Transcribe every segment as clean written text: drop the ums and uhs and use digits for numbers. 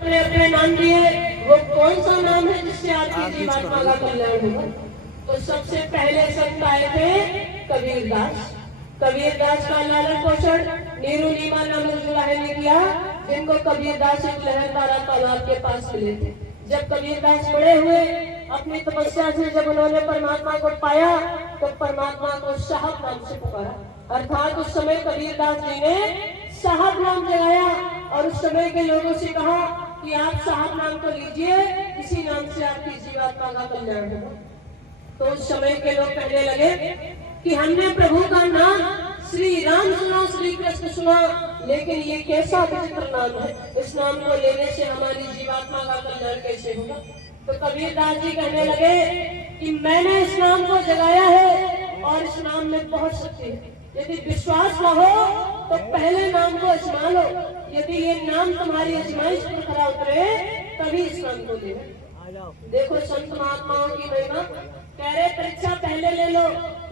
अपने अपने नाम दिए, वो कौन सा नाम है जिससे आपकी जीवात्मा का कल्याण होगा? तो सबसे पहले संत आए थे कबीरदास। कबीरदास का लालन पोषण नीरू नीमा नामक जुलाहे ने किया, जिनको कबीरदास एक लहरदारा तालाब के पास मिले थे। जब कबीरदास बड़े हुए, अपनी तपस्या से जब उन्होंने परमात्मा को पाया, तो परमात्मा को साहब नाम से पुकारा। अर्थात उस समय कबीरदास जी ने साहब नाम जगाया और उस समय के लोगों से कहा कि आप साहब नाम को लीजिए, इसी नाम से आपकी जीवात्मा का कल्याण होगा। तो उस समय के लोग कहने लगे कि हमने प्रभु का नाम श्री राम सुना, श्री कृष्ण सुना, लेकिन ये कैसा विचित्र नाम है, इस नाम को लेने से हमारी जीवात्मा का कल्याण कैसे होगा? तो कबीरदास जी कहने लगे कि मैंने इस नाम को जगाया है और इस नाम में बहुत शक्ति है। यदि विश्वास न हो तो पहले नाम को आजमा लो, यदि ये नाम तुम्हारी आजमाइश पर खरा उतरे तभी इस नाम को ले। देखो संत महात्माओं की महिमा, कह रहे परीक्षा पहले ले लो।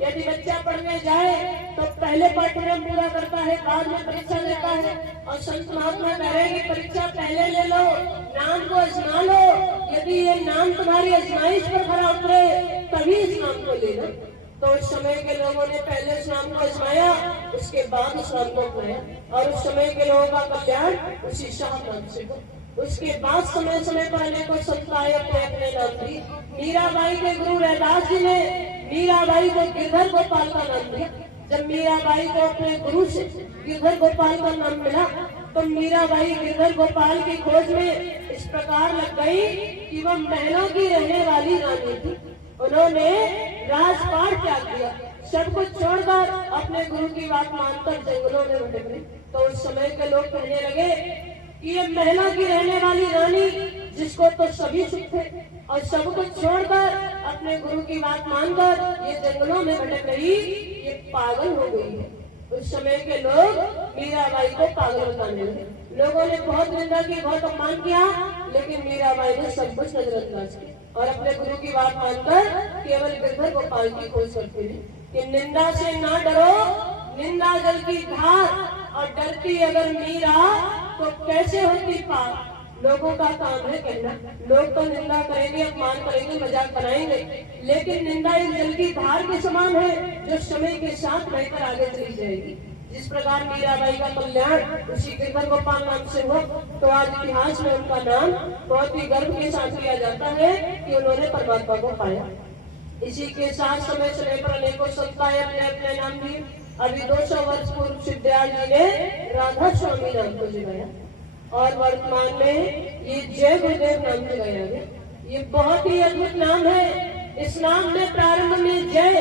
यदि बच्चा पढ़ने जाए तो पहले पाठ्यक्रम पूरा करता है, बाद में परीक्षा लेता है। और संत महात्मा कह रहे हैं कि परीक्षा पहले ले लो, नाम को आजमा लो, यदि ये नाम तुम्हारी आजमाइश पर खरा उतरे तभी इस नाम को ले लो। तो उस समय के लोगों ने पहले इस नाम को आजमाया, उसके बाद इस नाम को अपनाया और उस समय के लोगों का कल्याण उसी साहब नाम से हुआ। उसके बाद समय समय पर अनेकों संत आए, अपने अपने नाम दिए। मीराबाई के गुरु रैदास जी ने मीराबाई को गिरधर गोपाल का नाम दिया। जब मीराबाई को अपने गुरु से गिरधर गोपाल का नाम मिला, तो मीराबाई गिरधर गोपाल की खोज में इस प्रकार लग गई कि वह महलों की रहने वाली रानी थी। उन्होंने राजपाट त्याग दिया, सब कुछ छोड़कर अपने गुरु की बात मानकर जंगलों में भटक गए। तो उस समय के लोग कहने लगे कि ये महलों की रहने वाली रानी, जिसको तो सभी सुख थे और सब कुछ छोड़कर अपने गुरु की बात मानकर ये जंगलों में भटक रही, ये पागल हो गई है। उस समय के लोग मीराबाई को पागल बताने लगे। लोगों ने बहुत निंदा की, बहुत अपमान किया, लेकिन मीराबाई ने सब कुछ नजरअंदाज किया और अपने गुरु की बात मानकर केवल गिरधर गोपाल की खोज करते रहे कि निंदा से ना डरो, निंदा जल की धार, और डरती अगर मीरा तो कैसे होती पार। लोगों का काम है कहना, लोग तो निंदा करेंगे, अपमान करेंगे, मजाक बनाएंगे, लेकिन निंदा एक जल की धार के समान है जो समय के साथ बहकर आगे चली जाएगी। जिस प्रकार मीराबाई का कल्याण उसी गिरधर गोपाल नाम से हो, तो आज इतिहास में उनका नाम बहुत ही गर्व के साथ लिया जाता है कि उन्होंने परमात्मा को पाया। इसी के साथ समय समय पर अनेकों संत आए, अपने अपने नाम दिए। अभी 200 वर्ष पूर्व सिद्धार्थ जी ने राधा स्वामी नाम को जगाया और वर्तमान में ये जय गुरुदेव नाम जगाया गया। ये बहुत ही अद्भुत नाम है। इस नाम में प्रारंभ में जय,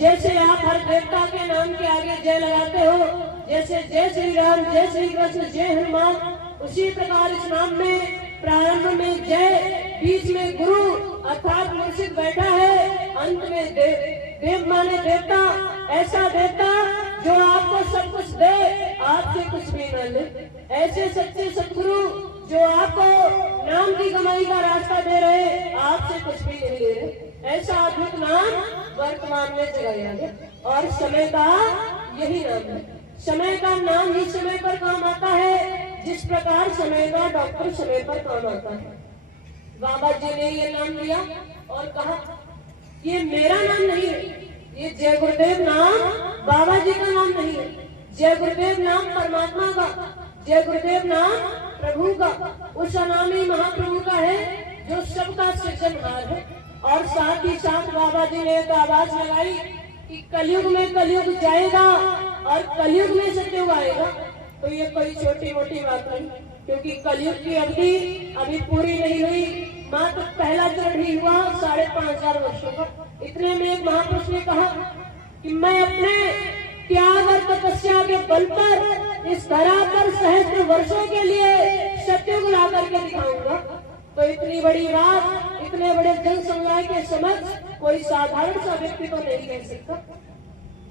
जैसे आप हर देवता के नाम के आगे जय लगाते हो, जैसे जय श्री राम, जय श्री कृष्ण, जय हनुमान, उसी प्रकार इस नाम में प्रारंभ में जय, बीच में गुरु अर्थात मुर्शिद बैठा है, अंत में देव। देव माने देवता, ऐसा देवता जो आपको सब कुछ दे, आपसे कुछ भी न ले। ऐसे सच्चे सतगुरु जो आपको नाम की कमाई का रास्ता दे रहे, आपसे कुछ भी नहीं ले रहे। ऐसा अद्भुत नाम वर्तमान में जगाया गया और समय का यही नाम है। समय का नाम ही समय पर काम आता है, जिस प्रकार समय का डॉक्टर समय पर काम आता है। बाबा जी ने ये नाम लिया और कहा ये मेरा नाम नहीं है, ये जय गुरुदेव नाम बाबा जी का नाम नहीं है। जय गुरुदेव नाम परमात्मा का, जय गुरुदेव नाम प्रभु का, उस अनामी महाप्रभु का है जो सबका सृजनहार है। और साथ ही साथ बाबा जी ने एक आवाज लगाई कि कलयुग में कलयुग जाएगा और कलयुग में सतयुग आएगा। तो ये कोई छोटी मोटी बात नहीं, क्योंकि कलयुग की अवधि अभी पूरी नहीं हुई, मात्र पहला चरण ही हुआ 5500 वर्षों का। इतने में एक महापुरुष ने कहा कि मैं अपने त्याग और तपस्या के बल पर इस धरा पर सहस्त्र वर्षों के लिए सतयुग ला करके दिखाऊंगा। तो इतनी बड़ी बात इतने बड़े जन समुदाय के समक्ष कोई साधारण सा व्यक्ति तो नहीं कह सकता।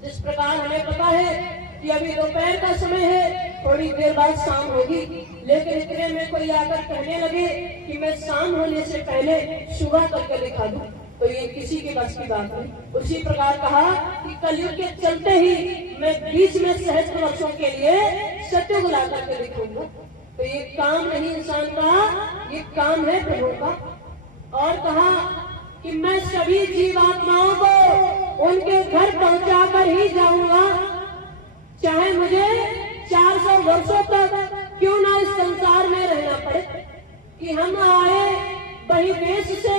जिस प्रकार हमें पता है कि अभी दोपहर का समय है, थोड़ी देर बाद शाम होगी, लेकिन इतने में कोई आकर कहने लगे कि मैं शाम होने से पहले सुबह करके दिखा दूं, तो ये किसी के बस की बात नहीं। उसी प्रकार कहा कि कलयुग के चलते ही मैं बीच में सहस्त्र वर्षों के लिए सतयुग ला करके दिखाऊंगा। तो ये काम नहीं इंसान का, ये काम है प्रभु का। और कहा कि मैं सभी जीवात्माओं को उनके घर पहुंचा कर ही जाऊंगा, चाहे मुझे 400 वर्षों तक क्यों ना इस संसार में रहना पड़े। कि हम आए वही देश से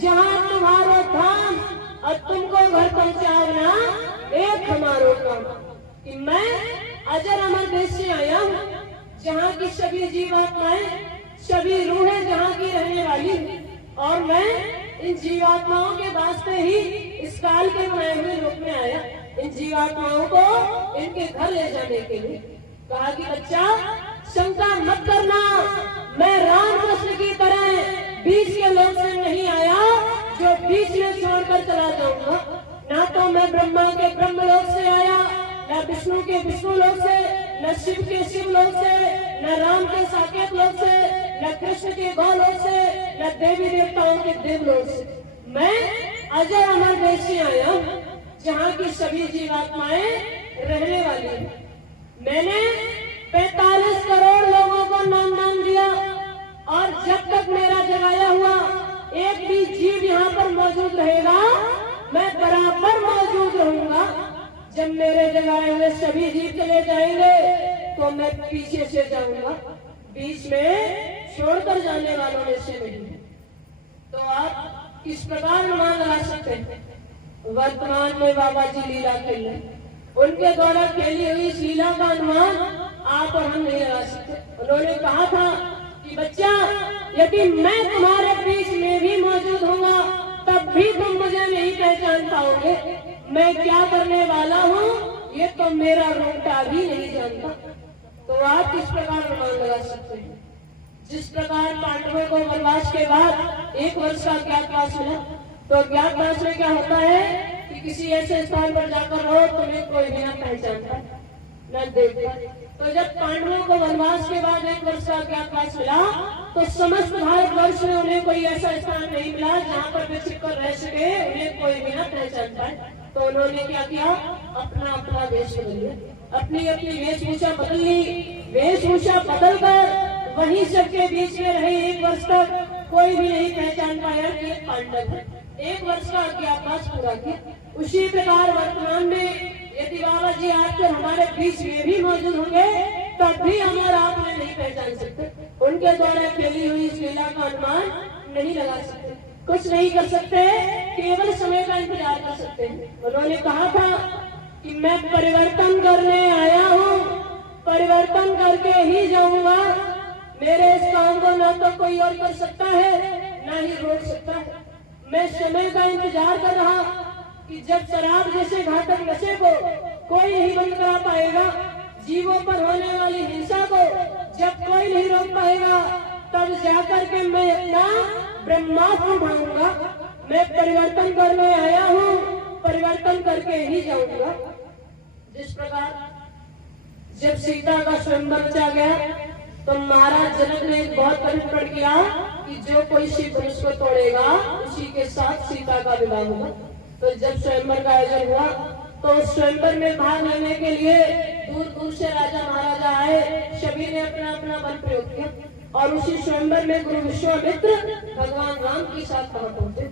जहां तुम्हारो धाम और तुमको घर पहुंचाना एक हमारो काम। कि मैं अजर अमर देश से आया हूँ, जहाँ की सभी जीवात्माएं, सभी रूहें जहाँ की रहने वाली, और मैं इन जीवात्माओं के वास्ते ही इस काल के बनाए हुए रूप में आया, इन जीवात्माओं को इनके घर ले जाने के लिए। कहा कि बच्चा शंका मत करना, मैं रामकृष्ण की तरह बीच के लोक से नहीं आया जो बीच में छोड़कर चला जाऊंगा। ना तो मैं ब्रह्मा के ब्रह्म लोक से आया, न विष्णु के विष्णु लोक से, न शिव के शिव लोक से, न राम के साकेत लोक से, न कृष्ण के गौलोक से, न देवी देवताओं के देवलोक से। मैं अजर अमर देश से आया हूँ, जहाँ की सभी जीवात्माएं रहने वाली है। मैंने 45 करोड़ लोगों को नाम दिया, और जब तक मेरा जगाया हुआ एक भी जीव यहाँ पर मौजूद रहेगा, मैं बराबर मौजूद रहूंगा। जब मेरे जगाए हुए सभी जीव चले जाएंगे तो मैं पीछे से जाऊंगा, बीच में छोड़कर जाने वालों में से नहीं। तो आप किस प्रकार अनुमान लगा सकते हैं? वर्तमान में बाबा जी लीला खेल रहे, उनके द्वारा खेली हुई इस लीला का अनुमान आप और हम नहीं लगा सकते। उन्होंने कहा था कि बच्चा, यदि मैं तुम्हारे बीच में भी मौजूद होगा तब भी तुम मुझे नहीं पहचान पाओगे। मैं क्या करने वाला हूँ ये तो मेरा रोटा भी नहीं जानता। तो आप किस प्रकार अनुमान लगा सकते हैं? जिस प्रकार पांडवों को वनवास के बाद 1 वर्ष का अज्ञातवास मिला, तो अज्ञातवास में क्या होता है कि किसी ऐसे स्थान पर जाकर रहो तुम्हें कोई भी न पहचानता न देखता। तो जब पांडवों को वनवास के बाद 1 वर्ष का अज्ञातवास मिला, तो समस्त भारतवर्ष में उन्हें कोई ऐसा स्थान नहीं मिला जहाँ पर वे छिप कर रह सके, उन्हें कोई भी न पहचान पाए। तो उन्होंने क्या किया? अपना अपना वेश बदल लिया, अपनी अपनी वेशभूषा बदल ली। वेशभूषा बदल कर वहीं सबके बीच में रहे 1 वर्ष तक। कोई भी नहीं पहचान पाया कि ये पांडव है। 1 वर्ष का अज्ञातवास पूरा किया। उसी प्रकार वर्तमान में यदि बाबा जी आकर हमारे बीच में भी मौजूद होंगे तब भी हम और आप नहीं पहचान सकते। उनके द्वारा खेली हुई इस लीला का अनुमान नहीं लगा सकते, कुछ नहीं कर सकते, केवल समय का इंतजार कर सकते हैं। उन्होंने कहा था कि मैं परिवर्तन करने आया हूँ, परिवर्तन करके ही जाऊंगा। मेरे इस काम को ना तो कोई और कर सकता है ना ही रोक सकता है। मैं समय का इंतजार कर रहा कि जब शराब जैसे घातक नशे को कोई नहीं बंद करा पाएगा, जीवों पर होने वाली हिंसा को जब कोई नहीं रोक पाएगा, तब जाकर के मैं अपना ब्रह्मास्त्र उठाऊंगा। मैं परिवर्तन करने आया हूँ, परिवर्तन करके ही जाऊंगा। जिस प्रकार जब सीता का स्वयंवर रचा गया तो महाराज जनक ने एक बहुत कठिन किया कि जो कोई शिव धनुष को तोड़ेगा उसी के साथ सीता का विवाह होगा। तो जब स्वयंवर का आयोजन हुआ तो स्वयंवर में भाग लेने के लिए दूर दूर से राजा महाराजा आए, सभी ने अपना अपना बल प्रयोग किया और उसी स्वयंवर में गुरु विश्वामित्र भगवान राम के साथ पहुंचे।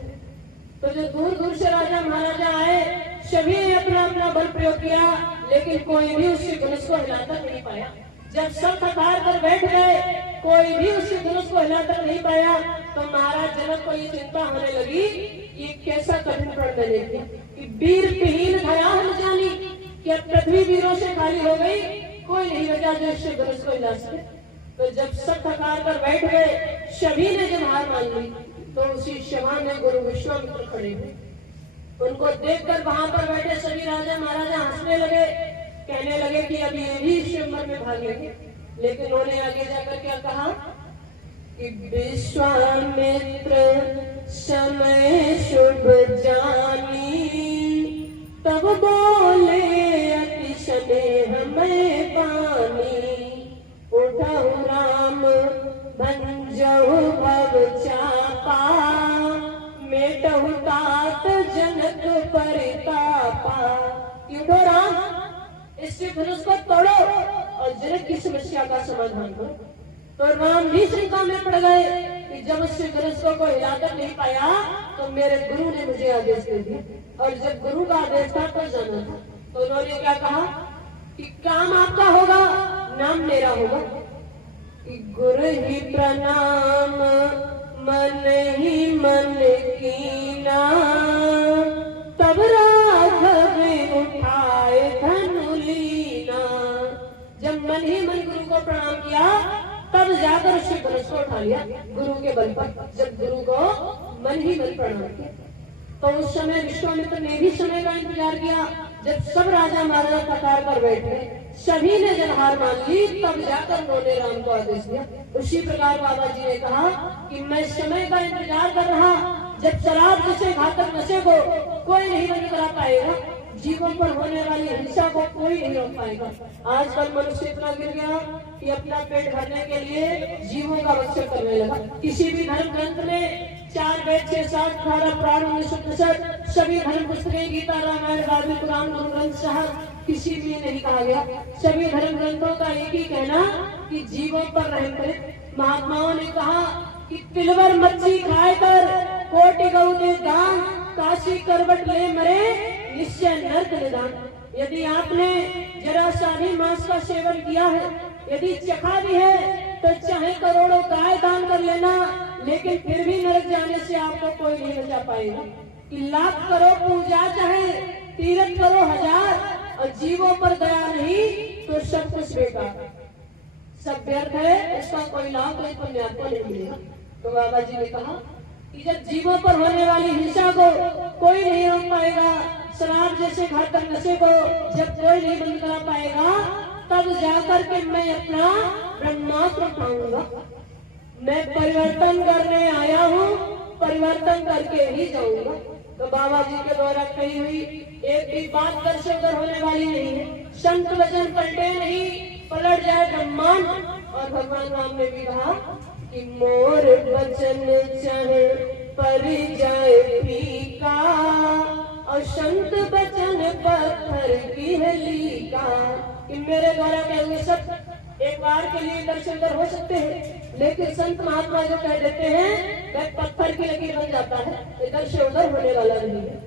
तो जो दूर दूर से राजा महाराजा आए सभी ने अपना अपना बल प्रयोग किया, लेकिन कोई भी उसके धनुष को हिलाकर नहीं पाया। जब सब थकार कर बैठ गए, कोई भी उसके धनुष को हिलाकर नहीं पाया, तो महाराज जनक को ये चिंता होने लगी ये कैसा कठिन प्रण मैंने किया कि वीर विहीन धरा हम जानी, कि अब पृथ्वी वीरों से खाली हो गई, कोई नहीं बचा जो उसके धनुष को हिला सके। तो जब सब थकार कर बैठ गए, सभी ने जब हार मान ली, तो उसी सभा में गुरु विश्वामित्र खड़े हुए। उनको देखकर वहां पर बैठे सभी राजा महाराजा हंसने लगे, कहने लगे कि अभी ये भी स्वयंवर में भाग लेंगे। लेकिन उन्होंने आगे जाकर क्या कहा कि विश्वामित्र समय शुभ जानी, तब बोले अति स्नेह में पानी, उठहु राम भंजहु भव चापा, मेटहु तात जनक परितापा। उठो राम, इससे धनुष को तोड़ो और जनक की समस्या का समाधान करो। तो राम भी शंका में पड़ गए कि जब उससे गृहस्थों को हिलाकर नहीं पाया तो मेरे गुरु ने मुझे आदेश दे दिया, और जब गुरु का आदेश था तो जाना था। तो उन्होंने क्या कहा कि काम आपका होगा, नाम मेरा होगा। कि गुरु ही प्रणाम मन ही मन कीना, तब राघव उठाए धनु लीना। जब मन ही मन गुरु को प्रणाम किया तब जाकर उसने धनुष को उठा लिया गुरु के बल पर। जब गुरु को मन ही मन प्रणाम किया तो उस समय विश्वामित्र ने भी समय का इंतजार किया। जब सब राजा महाराजा कतार कर बैठे, सभी ने जब हार मान ली, तब जाकर उन्होंने राम को आदेश दिया। उसी प्रकार बाबा जी ने कहा कि मैं समय का इंतजार कर रहा, जब शराब जैसे घातक नशे को कोई नहीं बंद करा पाएगा, जीवों पर होने वाली हिंसा को कोई नहीं रोक पाएगा। आजकल मनुष्य इतना गिर गया कि अपना पेट भरने के लिए जीवों का रक्षा करने लगा। किसी भी धर्म ग्रंथ में 4 वेद 6 7 18 प्राण 19 सभी धर्म पुस्तकें गीता रामायण भागवत पुराण गुरु ग्रंथ साहब किसी में नहीं कहा गया। सभी धर्म ग्रंथों का एक ही कहना कि जीवों पर रहम करें। महात्माओं ने कहा कि तिलवर मच्छी खाकर कोटि गऊ दे दान, काशी करवट ले मरे निश्चय नरक निदान। यदि आपने जरा सा भी मांस का सेवन किया है, यदि चखा भी है, तो चाहे करोड़ों गाय दान कर लेना, लेकिन फिर भी नरक जाने से आपको कोई नहीं बचा पाएगा। कि लाख करो पूजा चाहे तीरथ करो 1000, और जीवों पर दया नहीं तो सब कुछ बेकार, सब व्यर्थ है, इसका कोई लाभ कोई पुण्यात्मा नहीं मिलेगा। तो बाबा जी ने कहा कि जब जीवों पर होने वाली हिंसा को कोई नहीं रोक पाएगा, शराब जैसे घातक नशे को जब कोई नहीं बंद करा पाएगा, तब जाकर के मैं अपना ब्रह्मास्त्र उठाऊंगा। मैं परिवर्तन करने आया हूँ, परिवर्तन करके ही जाऊंगा। तो बाबा जी के द्वारा कही हुई एक भी बात दर्शक होने वाली नहीं है। संत वचन पलटे नहीं, पलट जाए ब्रह्मांड। और भगवान राम ने भी कहा कि मोर वचन चाहे पर जाए फीका, और संत वचन पत्थर की लीका। कि मेरे द्वारा कहे हुए सब एक बार के लिए दर्शन हो सकते हैं, लेकिन संत महात्मा जो कह देते हैं वह पत्थर की लकीर बन जाता है, इधर से उधर होने वाला नहीं है।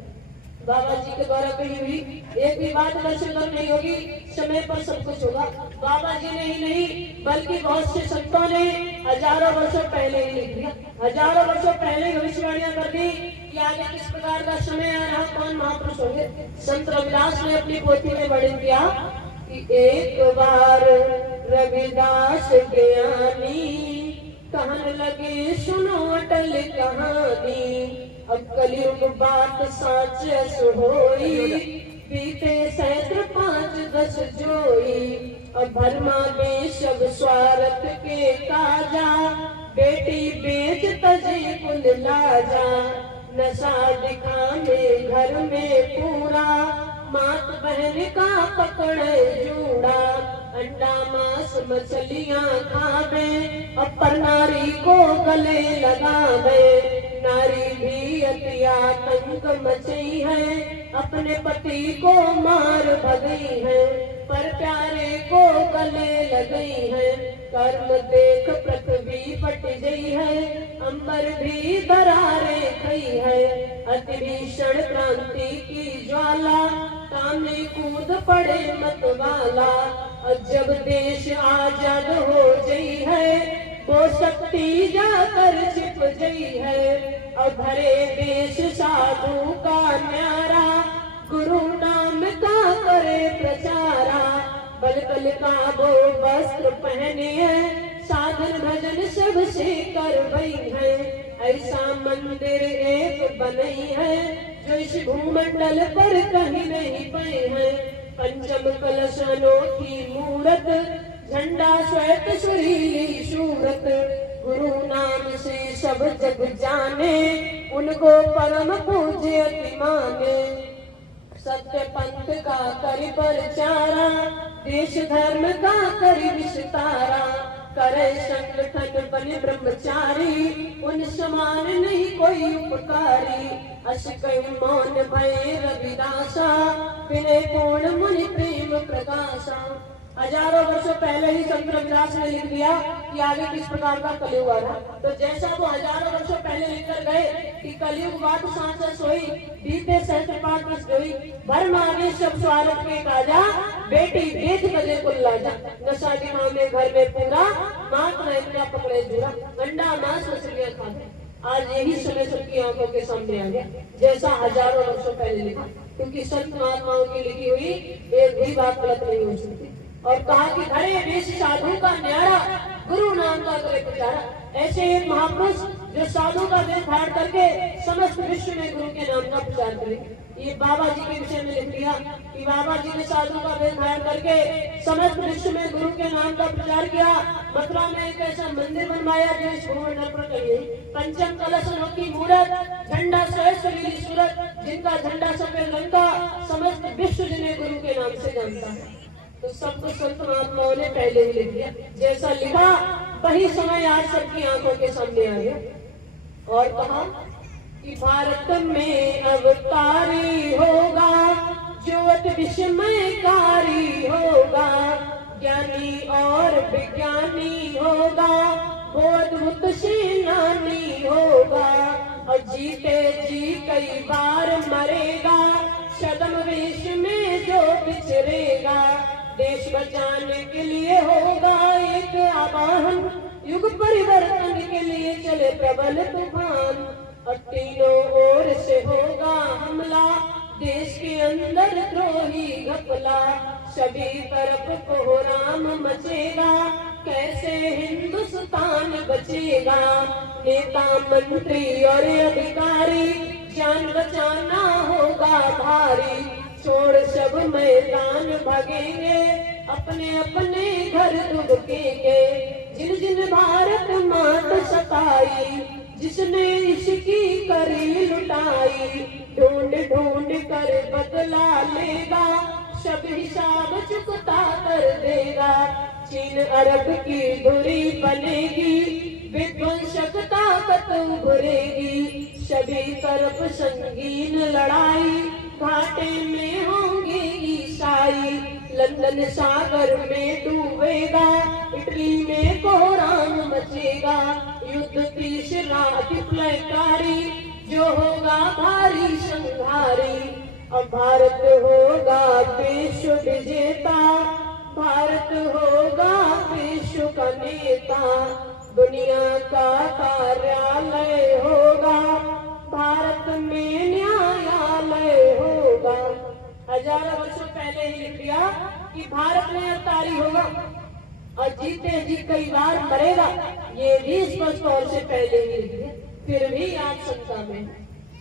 बाबा जी के द्वारा कही हुई एक भी बात इधर से उधर नहीं होगी, समय पर सब कुछ होगा। बाबा जी ने ही नहीं बल्कि बहुत से संतों ने हजारों वर्षों पहले ही लिख दिया, हजारों वर्षों पहले भविष्यवाणियां कर दी कि आगे किस प्रकार का समय आ रहा, कौन महापुरुष होंगे। संत रविदास ने अपनी पोथी में वर्णन किया कि एक बार रविदास ज्ञानी कहन लगे सुनो अटल कहानी, अब कलयुग बात साच होई, बीते सहस्त्र 5 10 जोई। अब भरमा में सब स्वार्थ के काजा, बेटी बेच तजे कुल लाजा। नशा दिखाने घर में पूरा, मात बहन का पकड़े जूड़ा। अंडा मांस मछलियां खावे, अपर नारी को गले लगावे। नारी भी अति आतंक मची है, अपने पति को मार भगई है, पर प्यारे को गले लगई है। कर्म देख पृथ्वी फट गई है, अंबर भी दरारे खई है। अति भीषण क्रांति की ज्वाला, सामने कूद पड़े मतवाला। और जब देश आजाद हो गई है, वो शक्ति जाकर छिप गई है। और भरे देश साधु का न्यारा, गुरु नाम का करे प्रचारा। बल का वो वस्त्र पहने है, साधन भजन सबसे करवई है। ऐसा मंदिर एक बनई है, जो इस भूमंडल पर कहीं नहीं बने है। पंचम कलश अनोखी मूरत, झंडा श्वेत सुरीली सूरत। गुरु नाम से सब जग जाने, उनको परम पूज्य अति माने। सत्य पंथ का करि प्रचारा, देश धर्म का करि विस्तारा। करे संगठन बने ब्रह्मचारी, उन समान नहीं कोई उपकारी। अस कई मौन भय रविदासा, विनय पूर्ण मुनि प्रेम प्रकाशा। हजारों वर्षों पहले ही संत रविदास ने लिख दिया कि आगे किस प्रकार का कलयुग आ रहा। तो जैसा वो हजारों वर्षों पहले लिख कर गए कि कलयुग बात सांस सोई, बीते सहस्त्र पाठ बस जोई, भर आगे सब स्वागत के काजा, बेटी बेच बजे कुल लाजा, नशा दिमाग में घर में पूरा, मात इनका पकड़े जुड़ा, अंडा मांस मछलियां खाते। आज यही समय सबकी आंखों के सामने आ गया, जैसा हजारों वर्षों पहले लिखा। क्योंकि संत महात्माओं की लिखी हुई एक भी बात गलत नहीं हो सकती। और कहा कि घरे वेश साधु का न्यारा, गुरु नाम का करे प्रचारा। ऐसे एक महापुरुष जो साधु का वेश धारण करके समस्त विश्व में गुरु के नाम का प्रचार करे। ये बाबा जी के विषय में लिख दिया कि बाबा जी ने साधु का वेश धारण करके समस्त विश्व में गुरु के नाम का प्रचार किया। मथुरा में एक ऐसा मंदिर बनवाया जो इस भूमंडल पर कहीं पंचम कलश की मूर्त, झंडा सहस्त्र सूरत, जिनका झंडा सफेद रंग का, समस्त विश्व जिन्हें गुरु के नाम से जानता है। तो सब कुछ संत महात्माओं ने पहले ही लिख दिया, जैसा लिखा वही समय आज सबकी आंखों के सामने आ गया। और कहा कि भारत में अवतारी होगा, ज्योत विस्मयकारी होगा, ज्ञानी और विज्ञानी होगा, वो अद्भुत सेनानी होगा, और जीते जी कई बार मरेगा, छद्म वेश में जो बिछड़ेगा, देश बचाने के लिए होगा एक आवाहन, युग परिवर्तन के लिए चले प्रबल तूफान, और तीनों ओर से होगा हमला, देश के अंदर द्रोही घपला, सभी तरफ कोहराम मचेगा, कैसे हिंदुस्तान बचेगा, नेता मंत्री और अधिकारी, जान बचाना होगा भारी, छोड़ सब मैदान भागेंगे, अपने अपने घर दुबकेंगे, जिन जिन भारत मात सताई, जिसने इसकी करी लुटाई, ढूंढ ढूंढ कर बदला लेगा, सब हिसाब चुकता कर देगा, चीन अरब की दूरी बनेगी, विध्वंसक ताकत उभरेगी, सभी तरफ संगीन लड़ाई, घाटे में होंगे ईसाई, लंदन सागर में डूबेगा, इटली में कोहराम मचेगा, युद्ध तीसरा विप्लवकारी, जो होगा भारी संहारी, और भारत होगा विश्व विजेता, भारत होगा विश्व का नेता, दुनिया का कार्यालय होगा, भारत में न्यायालय होगा। हजारों वर्षों पहले ही लिख दिया कि भारत में अवतारी होगा और जीते जी कई बार मरेगा, ये भी स्पष्ट तौर से पहले ही लिख दिया। फिर भी आज संता में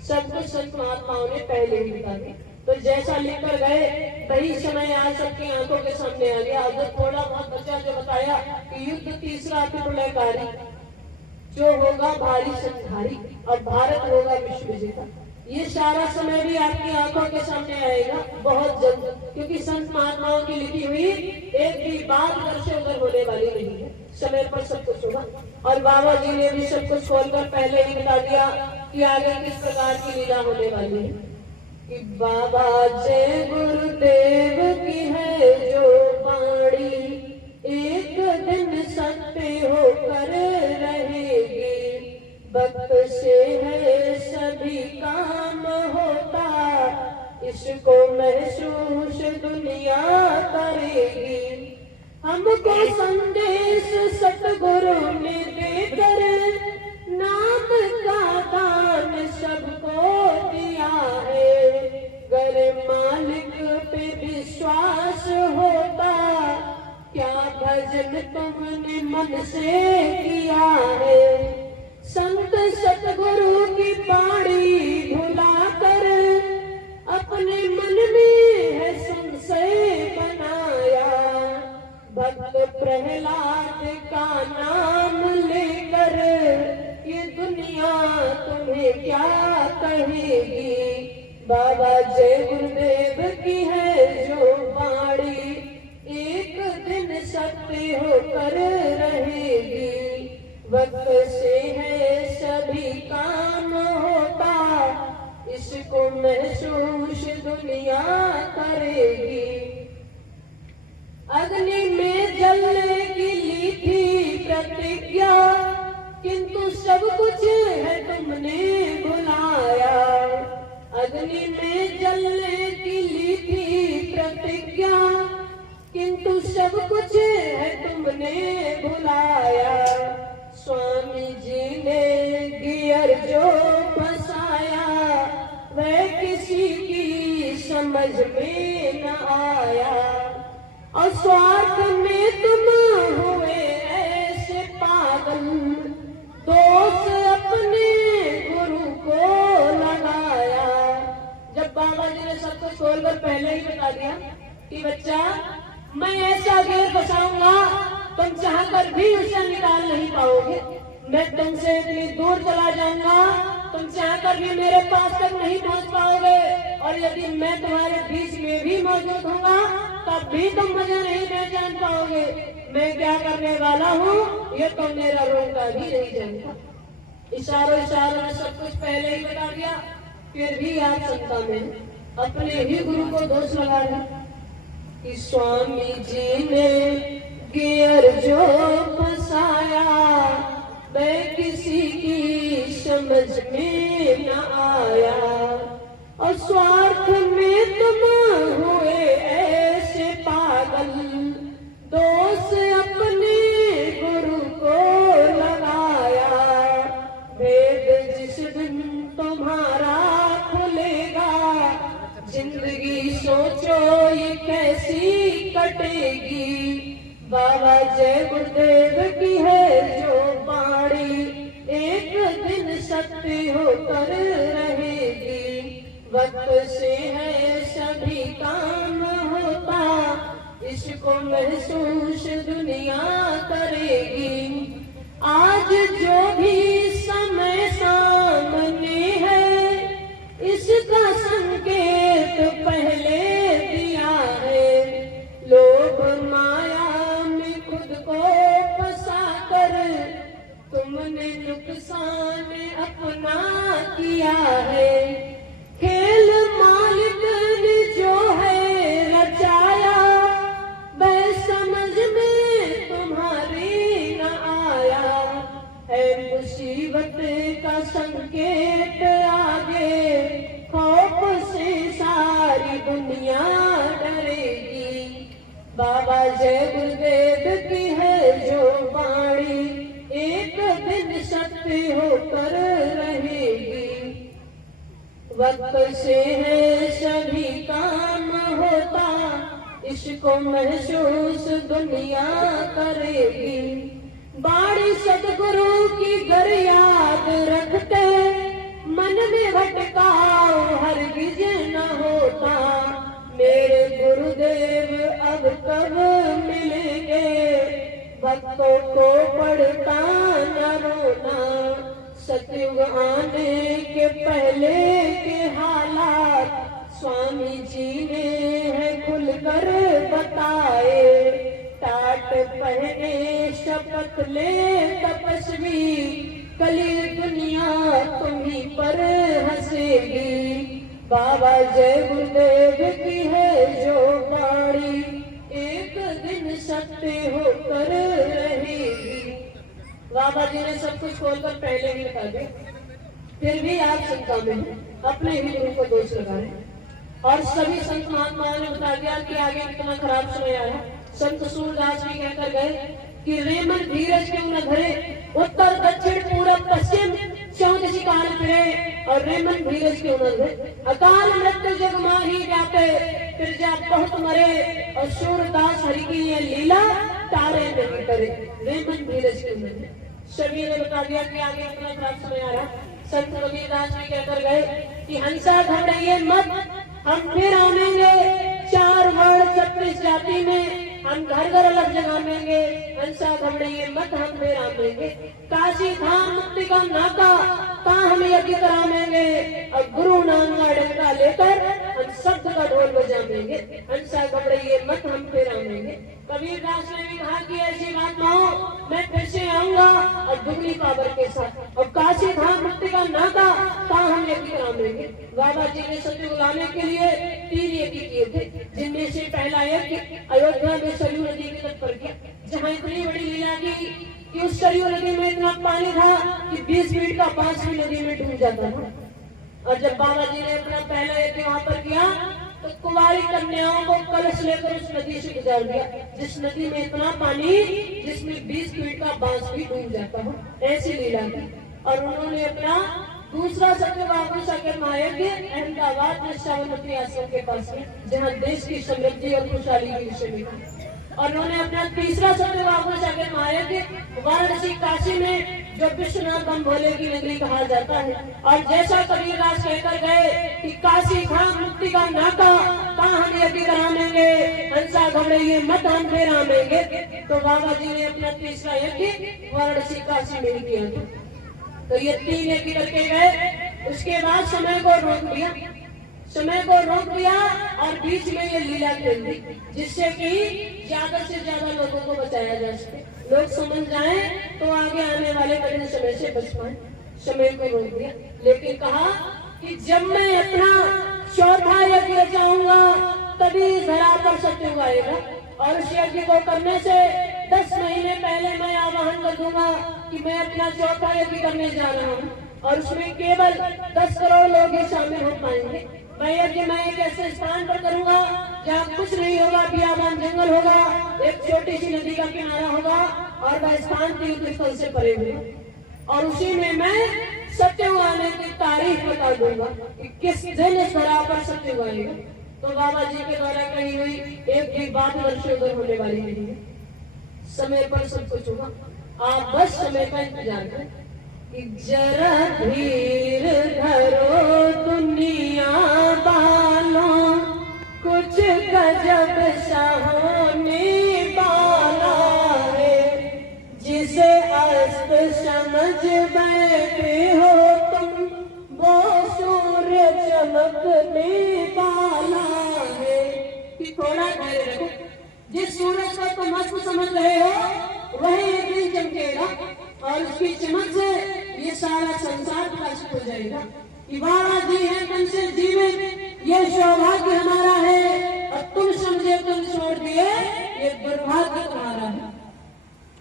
सब कुछ संत महात्माओं ने पहले ही बता दिया। तो जैसा लिख कर गए वही समय आज सबकी आंखों के सामने आ गया। अगर थोड़ा बहुत बचा जो बताया कि युद्ध तीसरा विप्लवकारी, जो होगा भारी संहारी, और भारत होगा विश्व विजेता, ये सारा समय भी आपकी आंखों के सामने आएगा बहुत जल्द, क्योंकि संत महात्माओं की लिखी हुई एक भी बात इधर से उधर होने वाली नहीं है, समय पर सब कुछ होगा। और बाबा जी ने भी सब कुछ खोलकर पहले ही बता दिया कि आगे किस प्रकार की लीला होने वाली है। कि बाबा जय गुरुदेव की है जो वाणी, एक दिन सत्य होकर रहेगी, वक्त से है सभी काम होता, इसको महसूस दुनिया करेगी। हमको संदेश सतगुरु ने देकर नाम का दान सबको दिया है, गर मालिक पे विश्वास होता, क्या भजन तुमने मन से किया है। संत सतगुरु की बाणी भुला कर अपने मन में है संशय बनाया, भक्त प्रहलाद का नाम लेकर ये दुनिया तुम्हें क्या कहेगी। बाबा जय गुरुदेव की है जो वाणी, एक दिन सत्य होकर रहेगी, वक्त से है सभी काम होता, इसको महसूस दुनिया करेगी। अग्नि किंतु सब कुछ है तुमने भुलाया। स्वामी जी ने गियर जो फंसाया, वह किसी की समझ में न आया। और स्वार्थ में तुम हुए ऐसे पागल, दोष अपने गुरु को लगाया। जब बाबा जी ने सब कुछ खोलकर पहले ही बता दिया कि बच्चा मैं ऐसा गियर फंसाऊंगा तुम चाहकर भी उसे निकाल नहीं पाओगे। मैं तुमसे इतनी दूर चला जाऊंगा तुम चाहकर भी मेरे पास तक नहीं पहुंच पाओगे। और यदि मैं तुम्हारे बीच में भी मौजूद होगा तब भी तुम मुझे नहीं पहचान पाओगे। मैं क्या करने वाला हूँ ये तो मेरा रोका भी नहीं जाएगा। इशारों इशारों में सब कुछ पहले ही बता दिया, फिर भी आप शंका में अपने ही गुरु को दोष लगा रहे कि स्वामी जी ने गियर जो फंसाया, मैं किसी की समझ में न आया। और स्वार्थ में तुम हुए ऐसे पागल, दोष अपने गुरु को लगाया। वेद जिस दिन तुम्हारा खुलेगा, जिंदगी सोचो ये कैसी कटेगी। बाबा जय गुरुदेव की है जो बाणी, एक दिन सत्य होकर रहेगी। वक्त से है सभी काम होता, इसको महसूस दुनिया करेगी। आज जो भी समय सामने है, इसका संकेत पहले दिया है। लोभ माया में खुद को फंसा कर तुमने नुकसान अपना किया है। खेल मालिक ने जो है रचाया, वह समझ में तुम्हारी न आया। है मुसीबत का संकेत आगे, खौफ से सारी दुनिया डरेगी। बाबा जय गुरुदेव की है जो वाणी, एक दिन सत्य होकर रहेगी। वक्त से है सभी काम होता, इसको महसूस दुनिया करेगी। बाड़ी सतगुरु की गर याद रखते, मन में भटकाओ हरगिज न होता। मेरे गुरुदेव अब कब मिलेंगे, भक्तों को पड़ता न रोना। सतयुग आने के पहले के हालात स्वामी जी ने है खुलकर बताए। टाट पहने शपथ ले तपस्वी, कली दुनिया तुम्हीं पर हंसेगी। बाबा जय गुरुदेव की है जो वाणी, एक दिन सत्य होकर रहेगी। बाबा जी ने सब कुछ खोलकर पहले ही बता दिया, फिर भी आप शंका में अपने ही गुरु को दोष लगा रहे। और सभी संत महात्माओं ने बता दिया कि आगे कितना खराब समय आया। संत सूरदास भी कहकर गए कि रेमन धीरज क्यों न धरे, उत्तर दक्षिण पूरब पश्चिम चौदसी काल फिरे। और रेमन धीरज क्यों न धरे, अकाल मृत्यु जग माही व्यापे, फिर जा बहुत मरे। और सूरदास हरि की ये लीला तारे नहीं करे, रेमन धीरज क्यों न धरे। सभी ने बता दिया कि आगे कितना खराब समय आ रहा। संत कबीरदास भी कहकर गए कि हंसा घबराइए मत, हम फिर आवेंगे। 4 वर्ण 36 जाति में हम घर घर अलग जगावेंगे। हंसा घबराइए मत, हम फिर आवेंगे। काशी धाम मुक्ति का नाका कहाँ हम यज्ञ करावेंगे। और गुरु नाम का डंका लेकर हम शब्द का ढोल बजावेंगे। हंसा घबराइए मत, हम फिर आवेंगे। कबीरदास ने भी कहा कि ऐसी बात ना हो, मैं फिर से आऊंगा और दुगनी पावर के साथ। और काशी धाम मुक्ति का नाका कहाँ हम यज्ञ करावेंगे। बाबा जी ने सत्य बुलाने के लिए 3 यज्ञ किए थे, जिनमें से पहला यज्ञ अयोध्या में सरयू नदी के तट पर किया, जहाँ इतनी बड़ी लीला की कि उस सरयू नदी में इतना पानी था कि 20 मिनट का बांस भी नदी में डूब जाता था। और जब बाबा जी ने अपना पहला यज्ञ वहां पर किया तो कुंवारी कन्याओं को कलश लेकर उस नदी से गुजार दिया, जिस नदी में इतना पानी जिसमें 20 फीट का बांस भी डूब जाता हो, ऐसी लीला की। और उन्होंने अपना दूसरा सत्यवाग्र सागर महायज्ञ अहमदाबाद में साबरमती आश्रम के पास में, जहाँ देश की समृद्धि और खुशहाली की विषय में। और उन्होंने अपना तीसरा सत्यवाग्र सागर महायज्ञ वाराणसी काशी में, जो विश्वनाथ बम भोले की नगरी कहा जाता है। और जैसा कबीरदास कहकर गए कि काशी खान मुक्ति का नाका, कहाँ हम यज्ञ करामेंगे, हंसा घबराइए मत हम फिर आमेंगे। तो बाबा जी ने अपना तीसरा यज्ञ वाराणसी काशी में किया था। तो ये 3 यज्ञ करके गए। उसके बाद समय को रोक दिया, समय को रोक दिया और बीच में ये लीला खेल दी, जिससे कि ज्यादा से ज्यादा लोगों को बचाया जा सके, लोग समझ जाएं तो आगे आने वाले कठिन समय से बच पाए। समय को रोक दिया, लेकिन कहा कि जब मैं अपना चौथा यज्ञ रचाऊंगा तभी इस धरा पर सत्युग आएगा। और उस यज्ञ को करने से 10 महीने पहले मैं आवाहन कर दूंगा कि मैं अपना चौथा यज्ञ करने जा रहा हूँ, और उसमें केवल 10 करोड़ लोग ही शामिल हो पाएंगे। मैं यज्ञ मैं एक ऐसे स्थान पर करूंगा जहाँ कुछ नहीं होगा, बियाबान जंगल होगा, एक छोटी सी नदी का किनारा होगा और वह स्थान तीर्थ स्थल से परे होगा। और उसी में मैं सत्युग आने की तारीख बता दूंगा कि किस दिन इस धरा पर सत्युग आएगा। तो बाबा जी के द्वारा कही हुई एक भी बात वर्ष उधर होने वाली नहीं है। समय पर सब कुछ होगा, आप बस समय का इंतजार करें। जरा धीर धरो दुनिया बालों, कुछ गजब सा होने वाला है। जिसे अस्त समझ बैठे हो तुम, वो सूर्य चमकने वाला है। कि थोड़ा धैर्य रखो, जिस सूरज को तुम मस्त समझ रहे हो वही एक दिन चमकेगा, और उसकी चमक से ये सारा संसार प्रकाशित हो जाएगा कि बाबा जी है तन से जीवित, ये सौभाग्य हमारा है। और तुम समझे तुम छोड़ दिए, ये दुर्भाग्य तुम्हारा है।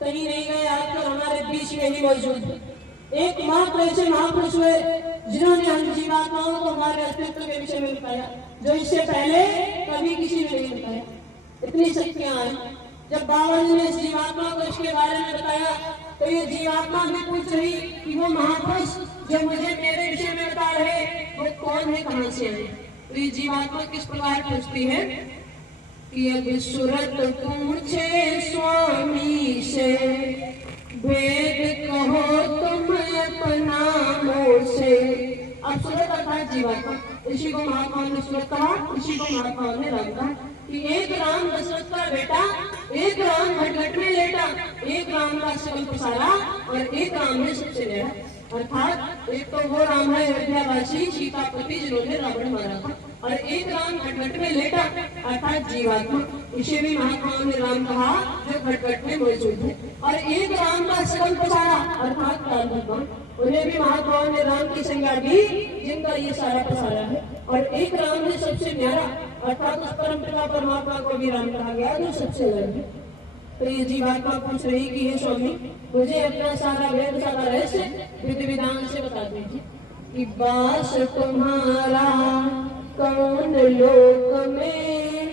कहीं नहीं गए, आप तो हमारे बीच में ही मौजूद है। एकमात्र ऐसे महापुरुष हुए जिन्होंने हम जीवात्माओं को हमारे अस्तित्व के विषय में बताया, जो इससे पहले कभी किसी ने नहीं बताया। इतनी शक्तियां आई। जब बाबा जी ने इस जीवात्मा को इसके बारे में बताया तो ये जीवात्मा भी पूछ रही कि वो महापुरुष जो मुझे मेरे विषय में बता रहे वो कौन है, कहां से है। तो ये जीवात्मा किस प्रकार पूछती है कि अब सूरत पूछे स्वामी से, वेद कहो तुम अपना मुँह से। अब सूरत अर्थात जीवात्मा, इसी को महात्मा ने सूरत कहा, इसी को महात्मा ने राम कहा कि एक राम दशरथ का बेटा, एक राम घटघट में लेटा, एक राम का सकल पसारा और एक राम ने सबसे न्यारा। अर्थात एक तो वो राम है अयोध्यावासी सीतापति जिन्होंने रावण मारा था, और एक राम घटघट में लेटा अर्थात जीवात्मा, इसे भी महात्माओं ने राम कहा जो घटघट में मौजूद है। और एक राम का सकल पसारा अर्थात काल भगवान, उन्हें भी महात्माओं ने राम की संज्ञा दी जिनका ये सारा पसारा है। और एक राम है सबसे न्यारा, अर्थात उस परम पिता परमात्मा को भी राम कहा गया जो सबसे अलग है। तो ये जीवात्मा पूछ रही कि हे स्वामी, मुझे अपना सारा वेद सारा रहस्य विधि विधान से बता दीजिए कि वास तुम्हारा कौन लोक में,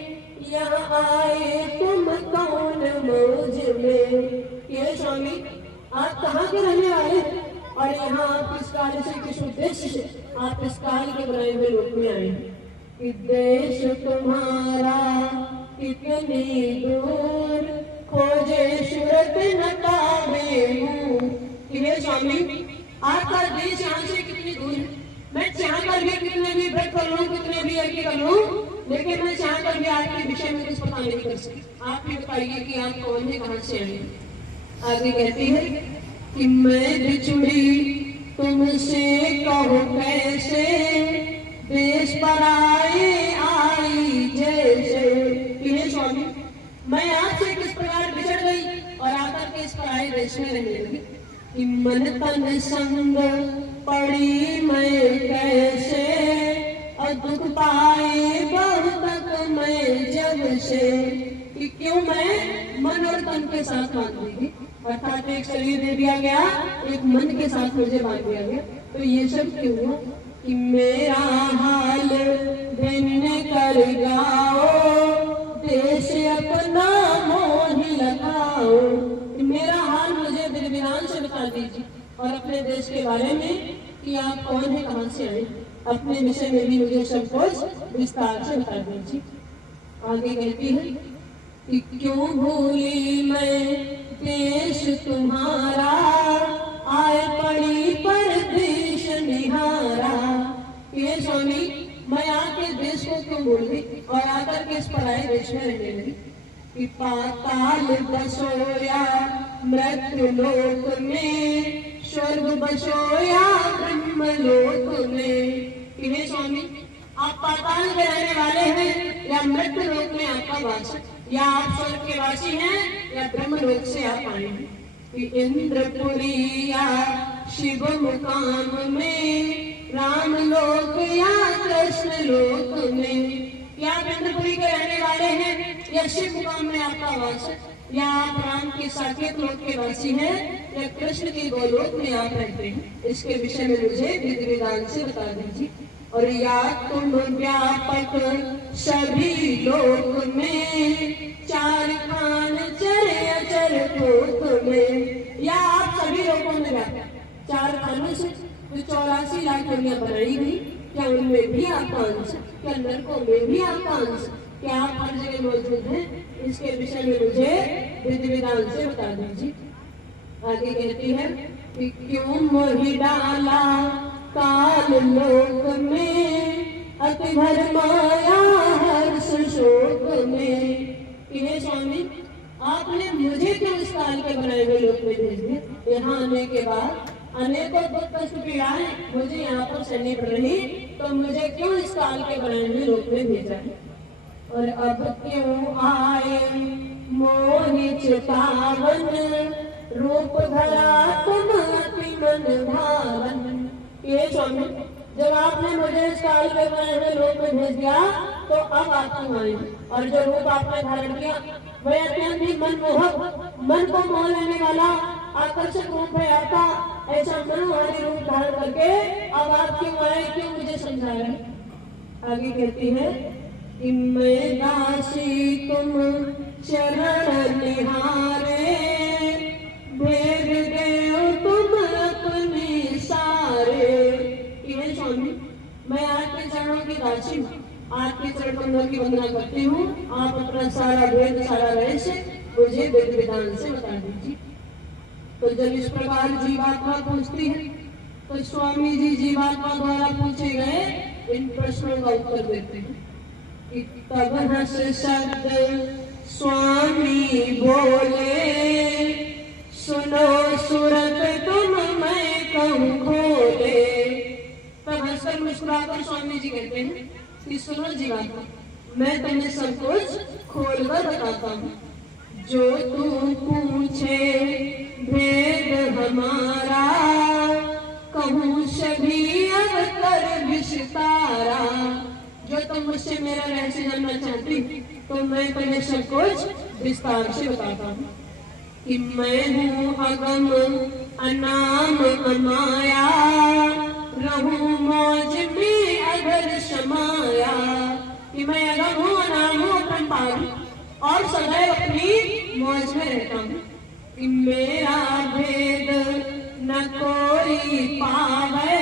यहाँ आए तुम कौन मौज में। ये स्वामी आप कहाँ के रहने वाले और यहाँ आप किस कार्य से, किस उद्देश्य से आप इस काल के बनाए हुए लोक में आए हैं। कि देश तुम्हारा कितनी दूर, खोजे सूरत नकाबे हूँ। कि स्वामी आपका देश यहाँ से कितनी दूर है, मैं चाह कर भी कितने भी व्रत कर लूँ, कितने भी यज्ञ कर लूँ, लेकिन मैं चाह कर भी आपके विषय में कुछ पता नहीं कर सकती। आप भी बताइए कि आप कौन है, कहाँ से आए। आगे कहती है कि मैं बिछुड़ी तुमसे कहूँ कैसे, देश पर आई जैसे। कि स्वामी मैं आपसे किस प्रकार बिछड़ गई और आकर के इस पर आए देश में रहने लगी। कि मन तन संग पड़ी मैं कैसे, और दुख पाए बहुत तक मैं जब से। कि क्यों मैं मन और तन के साथ बांध दी, अर्थात एक शरीर दे दिया गया, एक मन के साथ मुझे बांध दिया गया। तो ये सब क्यों हुआ कि मेरा हाल दिन कर गाओ, इसके बारे में कि आप कौन है, कहाँ से आए, अपने विषय में भी मुझे सब कुछ विस्तार से बता दीजिए। आगे कहती है कि क्यों भूली मैं देश तुम्हारा, आए पड़ी परदेश निहारा। ये स्वामी मैं आपके देश को क्यों भूल गई और आकर के इस पराये देश में रहने लगी। कि पाताल बसोया मृत्यु लोक में, स्वर्ग बसोया ब्रह्म लोक में। कि स्वामी आप पाताल के रहने वाले हैं या मृत्यु लोक में आपका वास है, या आप स्वर्ग के वासी हैं या ब्रह्म लोक से आप आए हैं। कि इंद्रपुरी या शिव मुकाम में, राम लोक या कृष्ण लोक में। या आप इंद्रपुरी के रहने वाले हैं या शिव मुकाम में आपका वास है, या आप राम के साकेत लोक के वासी हैं या कृष्ण के गोलोक में आप रहते हैं, इसके विषय में मुझे विधि विधान से बता दीजिए। और या तुम व्यापक सभी लोक में, चार खान चर अचर कोक में। या आप सभी लोगों में व्यापक, चार खानों से जो 84 लाख दुनिया बनाई गई, क्या उनमें भी आपका अंश, क्या नरकों में भी आपका अंश, क्या आप हर जगह मौजूद हैं, इसके विषय में मुझे विधि विधान से बता दीजिए। आगे कहती है कि क्यों मोहि डाला काल लोक में, अति भर माया हर्ष शोक में। इन्हें स्वामी आपने मुझे क्यों इस काल के बनाए हुए लोक में भेज दिया। यहाँ आने के बाद अनेकों दुख कष्ट पीड़ाएं मुझे यहाँ पर सहनी पड़ रही, तो मुझे क्यों इस काल के बनाए हुए लोक में भेजा है। और अब क्यों आए मोहि चितावन, रूप धरा तुम अति मन भावन। ये स्वामी जब आपने मुझे इस काल के बनाए हुए लोक में भेज दिया, तो अब आप क्यों आए, और जो रूप आपने धारण किया वह अत्यंत ही मनमोहक, मन को मोह लेने वाला आकर्षक रूप है आपका। ऐसा मनोहारी रूप धारण करके अब आप क्यों आए, क्यों मुझे समझा रहे। आगे कहती है कि मैं दासी तुम चरण निहारे, भेद देव तुम अपने सारे। ये स्वामी मैं आपके चरणों की दासी हूँ, आपके चरणों की वंदना करती हूँ। आप अपना सारा भेद सारा रहस्य मुझे विधि विधान से बता दीजिए। तो जब इस प्रकार जीवात्मा पूछती है, तो स्वामी जी जीवात्मा द्वारा पूछे गए इन प्रश्नों का उत्तर देते हैं। तब हंस शब्द स्वामी बोले, सुनो सूरत तुम मैं कहूँ खोले। तब हंसकर मुस्कुराकर स्वामी जी कहते हैं कि सुनो जीवात्मा, मैं तुम्हें सब कुछ खोलकर बताता हूँ। जो तू पूछे भेद हमारा, कहूँ सभी अब कर विस्तारा। जो तुम मुझसे मेरा रहस्य जानना चाहती तो मैं तुम्हें सब कुछ विस्तार से बताता हूँ। कि मैं हूँ अगम अनाम अमाया, रहूं मौज में अगर समाया। कि मैं अगम हूँ, अनाम हूँ, अपरंपार हूँ और सदैव अपनी मौज में रहता हूँ। कि मेरा भेद न कोई पावे,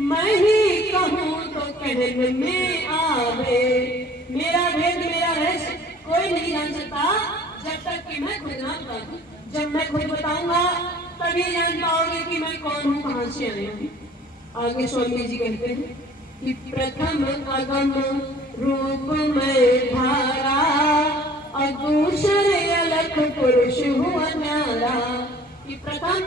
मैं ही कहूँ तो कहने में आवे। मेरा भेद मेरा रहस्य कोई नहीं जान सकता जब तक कि मैं खुद ना बता दूं। जब मैं खुद बताऊंगा तभी जान पाओगे कि मैं कौन हूँ, कहाँ से आया हूँ। आगे स्वामी जी कहते हैं कि प्रथम अगम रूप में धारा, और दूसरे अलग पुरुष हुआ न्यारा। कि प्रथम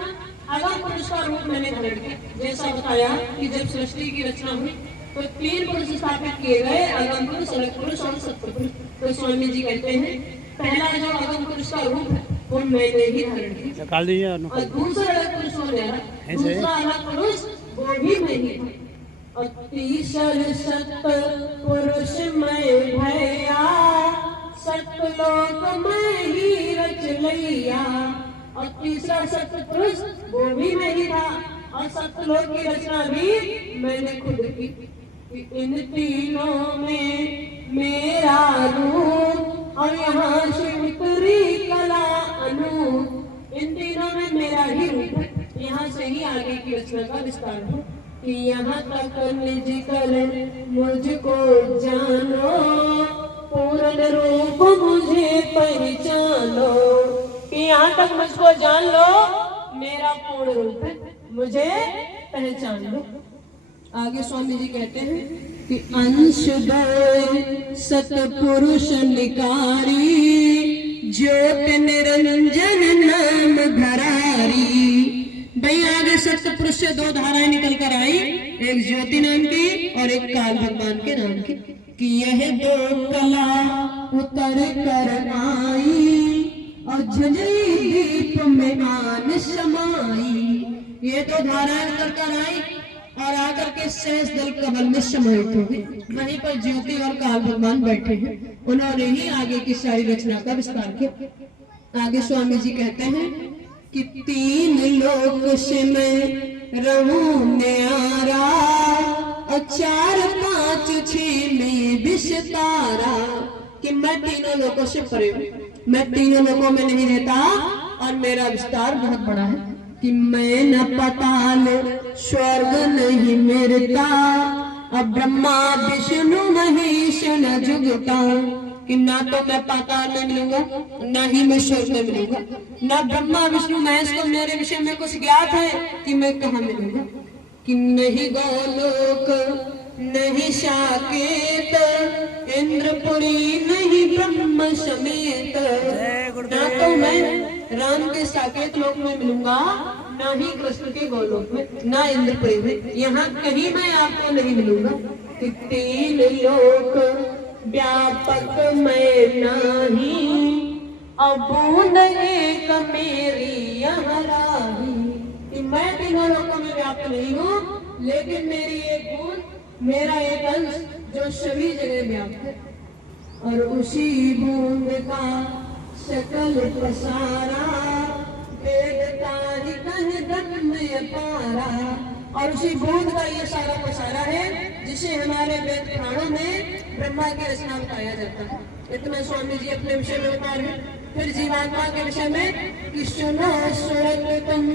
अगम पुरुष का रूप मैंने धारण किया, जैसा बताया कि जब सृष्टि की रचना हुई तो 3 पुरुष स्थापित किए गए, अगम पुरुष, अलग पुरुष और सत्य पुरुष। तो स्वामी जी कहते हैं पहला जो अगम पुरुष का रूप है वो मैंने ही धारण किया, और दूसरा अलग पुरुष हो गया, दूसरा अलग पुरुष वो भी मैं ही था, और तीसरा सत्य पुरुष मैं भैया, सतलोक मैं ही रच लैया। और तीसरा सत्य पुरुष वो भी मैं ही था और सतलोक की रचना भी मैंने खुद की। इन तीनों में मेरा रूप, और यहाँ से उतरी कला अनूप। इन तीनों में मेरा ही रूप है, यहाँ से ही आगे की रचना का विस्तार है कि यहाँ तक निज कर मुझको जानो, पूर्ण रूप मुझे पहचानो। कि यहाँ तक मुझको जान लो, मेरा पूर्ण रूप है, मुझे पहचान लो। आगे स्वामी जी कहते हैं कि अंश दो सतपुरुष निकारी, ज्योति निरंजन नाम धरारी। भाई आगे सतपुरुष से दो धाराएं निकल कर आई, एक ज्योति नाम की और एक काल भगवान के नाम की। कि यह दो कला उतर कर आई, और झुंझुनी दीप में आन समाई। ये दो धाराएं उतर कर आई और आकर के शेष दल कमल में समाहित हो गई। वहीं पर ज्योति और काल भगवान बैठे हैं, उन्होंने ही आगे की सारी रचना का विस्तार किया। आगे स्वामी जी कहते हैं कि तीन लोक से मैं रहूं न्यारा, और चार पांच छह में विस्तारा। कि मैं तीनों लोकों से परे हूँ, मैं तीनों लोकों में नहीं रहता और मेरा विस्तार बहुत बड़ा है। कि मैं न पाताल स्वर्ग नहीं मिलता, अब ब्रह्मा विष्णु महेश न जुगता। कि ना तो मैं पाताल में मिलूंगा, ना ही मैं स्वर्ग में मिलूंगा, ना ब्रह्मा विष्णु महेश को मेरे विषय में कुछ ज्ञात है कि मैं कहाँ मिलूंगा। कि नहीं गोलोक नहीं साकेत, इंद्रपुरी नहीं ब्रह्म समेत। ना तो मैं राम के साकेत लोक में मिलूंगा, ना ही कृष्ण के गोलोक में, ना इंद्रपुरी में, यहाँ कहीं मैं आपको नहीं मिलूंगा। कि तीन लोक व्यापक मैं नहीं, अबून एक मेरी यहाँ राही। कि मैं तीनों लोकों में व्याप्त नहीं हूँ, लेकिन मेरी एक बूंद, मेरा एक अंश जो सभी जगह व्याप्त है। और उसी बूंद का सकल पसारा, वेद तारी कह ब्रह्म अपारा। और उसी बूंद का ये सारा पसारा है जिसे हमारे वेद पुराणों में ब्रह्मा की रचना बताया जाता है। इतना स्वामी जी अपने विषय में बता रहे हैं। फिर जीवात्मा के विषय में कि सुनो सुरत तुम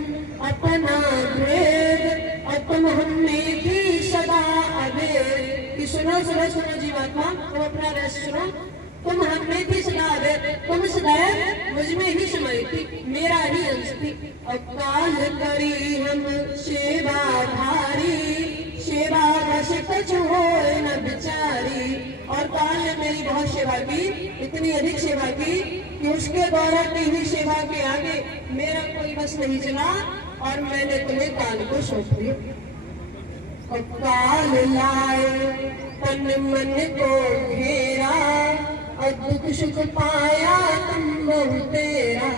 अपना भेद, और तुम हमें भी सदा अभेद। कि सुनो सुनो सुनो जीवात्मा, तुम अपना रहस्य सुनो, तुम हमें भी सदा अभेद, तुम सदैव मुझ में ही समाई थी, मेरा ही अंश थी। और काल करी हम सेवा धारी, सेवा रस कछ हो न बिचारी। और काल ने मेरी बहुत सेवा की, इतनी अधिक सेवा की कि उसके द्वारा की हुई सेवा के आगे मेरा कोई बस नहीं चला, और मैंने तुम्हें काल को सौंप दिया। और काल लाए तन मन को घेरा, और दुख सुख पाया तुम बहु तेरा।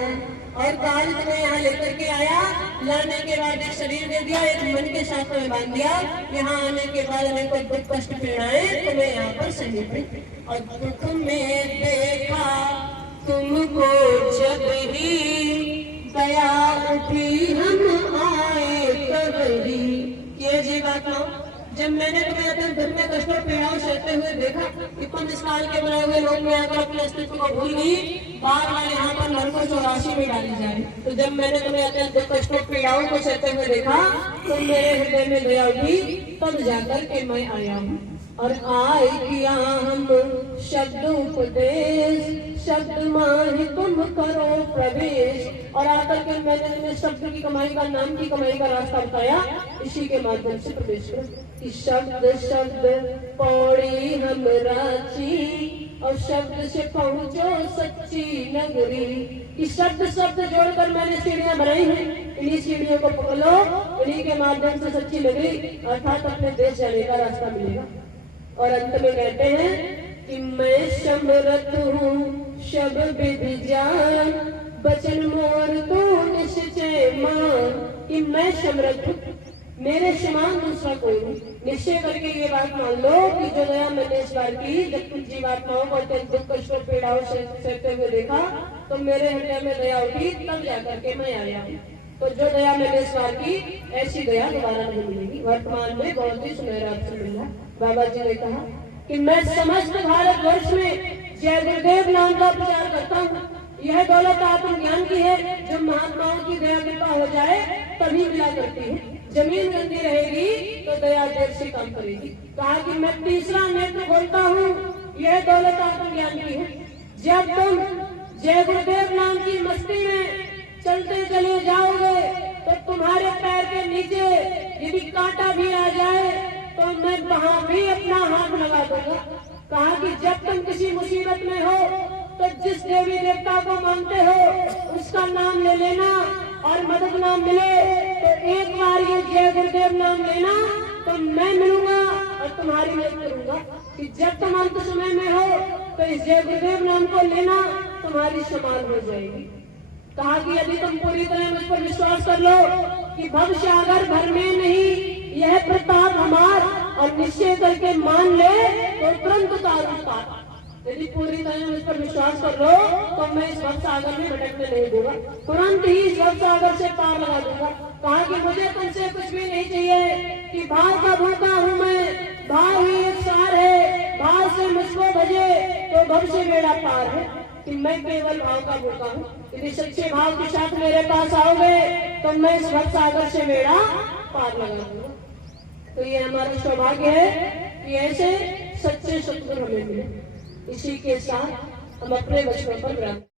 और काल तुम्हें यहाँ लेकर के आया, लाने के बाद एक शरीर दे दिया, एक मन के साथ में बांध दिया। यहाँ आने के बाद अनेकों दुख कष्ट पीड़ाएं तुम्हें यहाँ पर सही थी। और दुख में देखा तुमको जब ही, दया उठी हम आए कभी। ये जीवात्मा, जब मैंने तुम्हें अपने दुख में कष्ट और पीड़ाओं सहते हुए देखा कि तुम इस काल के बनाए हुए लोक में आकर अपने अस्तित्व को भूल गई, बार बार यहाँ पर नरकों 84 में डाली जाए। तो जब मैंने तुम्हें अपने दुख कष्ट और पीड़ाओं को सहते हुए देखा, तो मेरे हृदय में दया उठी, तब जाकर के मैं आया हूँ। और आए किया हम शब्द उपदेश, शब्द माही तुम करो प्रवेश। और आकर के मैंने तुम्हें शब्द की कमाई का, नाम की कमाई का रास्ता बताया, इसी के माध्यम से प्रवेश करो। कि शब्द शब्द पौड़ी हम राची, और शब्द से पहुंचो सच्ची नगरी। कि शब्द शब्द जोड़कर मैंने सीढ़ियां बनाई हैं, इन्हीं सीढ़ियों को पकड़ लो, इन्हीं के माध्यम से सच्ची नगरी अर्थात अपने देश जाने का रास्ता मिलेगा। और अंत में कहते हैं कि मैं समरथ हूँ शब विधि जान, बचन मोर तू निश्चय मान। कि मैं समर्थ हूँ, मेरे समान दूसरा कोई नहीं। निश्चय करके ये बात मान लो कि जो दया मैंने इस बार की, जब तुम जीवात्माओं को दुख कष्ट और पीड़ाओं से सहते हुए देखा, तो मेरे हृदय में दया उठी, तब जाकर के मैं आया हूँ। तो जो दया मैंने इस बार की, ऐसी दया दोबारा नहीं मिलेगी। वर्तमान में बहुत ही सुनहरा अवसर मिला। बाबा जी ने कहा कि मैं समस्त भारतवर्ष में जय गुरुदेव नाम का प्रचार करता हूँ। यह दौलत आत्मज्ञान की है, जो महात्माओं की दया कृपा हो जाए तभी मिला करती है। जमीन गंदी रहेगी तो दया देर से काम करेगी। कहा कि मैं तीसरा नेत्र बोलता हूँ, यह दौलत आत्मज्ञान की है। जब तुम जय गुरुदेव नाम की मस्ती में चलते चले जाओगे तो तुम्हारे पैर के नीचे यदि कांटा भी आ जाए तो मैं वहां भी अपना हाथ लगा दूंगा। कहा कि जब तुम किसी मुसीबत में हो तो जिस देवी देवता को मानते हो उसका नाम ले लेना, और मदद नाम मिले तो एक बार ये जय गुरुदेव नाम लेना तो मैं मिलूंगा और तुम्हारी मदद करूंगा। कि जब तुम अंत समय में हो तो इस जय गुरुदेव नाम को लेना, तुम्हारी संभाल हो जाएगी। कहा कि यदि तुम पूरी तरह मुझ पर विश्वास कर लो कि भव सागर भर में नहीं यह प्रताप हमार, और निश्चय करके मान ले तो तुरंत तारू पार। यदि पूरी तरह मुझ पर विश्वास कर लो तो मैं इस भव सागर में भटकने नहीं दूंगा, तुरंत ही इस भव सागर से पार लगा दूंगा। कहा कि मुझे तुमसे कुछ भी नहीं चाहिए कि भाव का भूखा हूँ मैं, भाव ही एक सार है, भाव से मुझको भजे तो भव से बेड़ा पार है। कि मैं केवल भाव का भूखा हूँ, यदि सच्चे भाव के साथ मेरे पास आओगे तो मैं इस भव सागर से बेड़ा पार लगा दूंगा। तो ये हमारा सौभाग्य है कि ऐसे सच्चे सतगुरु हमें मिले। इसी के साथ हम अपने वचनों पर